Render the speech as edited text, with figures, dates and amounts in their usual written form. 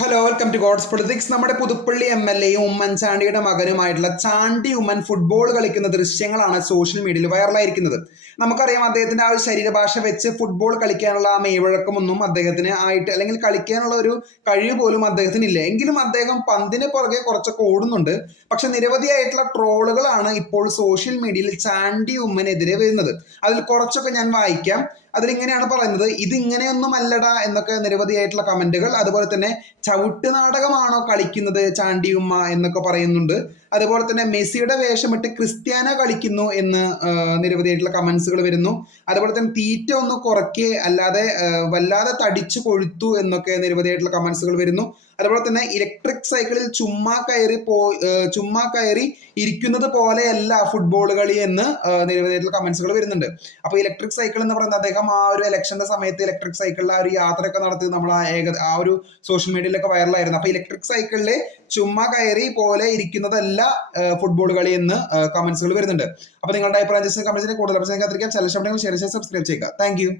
Hello welcome to God's politics. നമ്മുടെ പുതുപ്പള്ളി എം.എൽ.എയും ഉമ്മൻചാണ്ടിയുടെ മകനുമായിട്ടുള്ള Chandy Oommen football കളിക്കുന്ന ദൃശ്യങ്ങളാണ് സോഷ്യൽ മീഡിയയിൽ വൈറലായിരിക്കുന്നത്. നമുക്കറിയാം, അദ്ദേഹത്തിന്റെ ആ ഒരു ശരീരഭാഷ വെച്ച് ഫുട്ബോൾ കളിക്കാനുള്ള ആ മെയ്വഴക്കമൊന്നും അദ്ദേഹത്തിന് ആയിട്ട്, അല്ലെങ്കിൽ കളിക്കാനുള്ള ഒരു കഴിവ് പോലും അദ്ദേഹത്തിനില്ല. എങ്കിലും അദ്ദേഹം പന്തിന് പുറകെ കുറച്ചൊക്കെ ഓടുന്നുണ്ട്. പക്ഷെ നിരവധിയായിട്ടുള്ള ട്രോളുകളാണ് ഇപ്പോൾ സോഷ്യൽ മീഡിയയിൽ ചാണ്ടി ഉമ്മനെതിരെ വരുന്നത്. അതിൽ കുറച്ചൊക്കെ ഞാൻ വായിക്കാം. അതിലിങ്ങനെയാണ് പറയുന്നത്: ഇത് ഇങ്ങനെയൊന്നും അല്ലടാ എന്നൊക്കെ നിരവധിയായിട്ടുള്ള കമന്റുകൾ. അതുപോലെ തന്നെ ചവിട്ട് നാടകമാണോ കളിക്കുന്നത് ചാണ്ടിയുമ്മ എന്നൊക്കെ പറയുന്നുണ്ട്. അതുപോലെ തന്നെ മെസ്സിയുടെ വേഷമിട്ട് ക്രിസ്ത്യാനോ കളിക്കുന്നു എന്ന് നിരവധിയായിട്ടുള്ള കമന്റ്സുകൾ വരുന്നു. അതുപോലെ തന്നെ തീറ്റ ഒന്ന് കുറയ്ക്കേ, അല്ലാതെ വല്ലാതെ തടിച്ചു കൊഴുത്തു എന്നൊക്കെ നിരവധിയായിട്ടുള്ള കമന്റ്സുകൾ വരുന്നു. അതുപോലെ തന്നെ ഇലക്ട്രിക് സൈക്കിളിൽ ചുമ്മാ കയറി ഇരിക്കുന്നത് പോലെയല്ല ഫുട്ബോൾ കളി എന്ന് നിരവധിയായിട്ടുള്ള കമന്റ്സുകൾ വരുന്നുണ്ട്. അപ്പൊ ഇലക്ട്രിക് സൈക്കിൾ എന്ന് പറയുന്നത്, അദ്ദേഹം ആ ഒരു ഇലക്ഷന്റെ സമയത്ത് ഇലക്ട്രിക് സൈക്കിളിൽ ആ ഒരു യാത്രയൊക്കെ നടത്തി നമ്മൾ ആ ഒരു സോഷ്യൽ മീഡിയയിലൊക്കെ വൈറലായിരുന്നു. അപ്പൊ ഇലക്ട്രിക് സൈക്കിളില് ചുമ്മാ കയറി പോലെ ഇരിക്കുന്നതല്ല ഫുട്ബോൾ കളി എന്ന് കമന്റ്സുകൾ വരുന്നുണ്ട്. അപ്പൊ നിങ്ങളുടെ അഭിപ്രായം കമന്റ്സിനെ കൂടുതൽ ഷെയർ ചെയ്യുക. Thank you.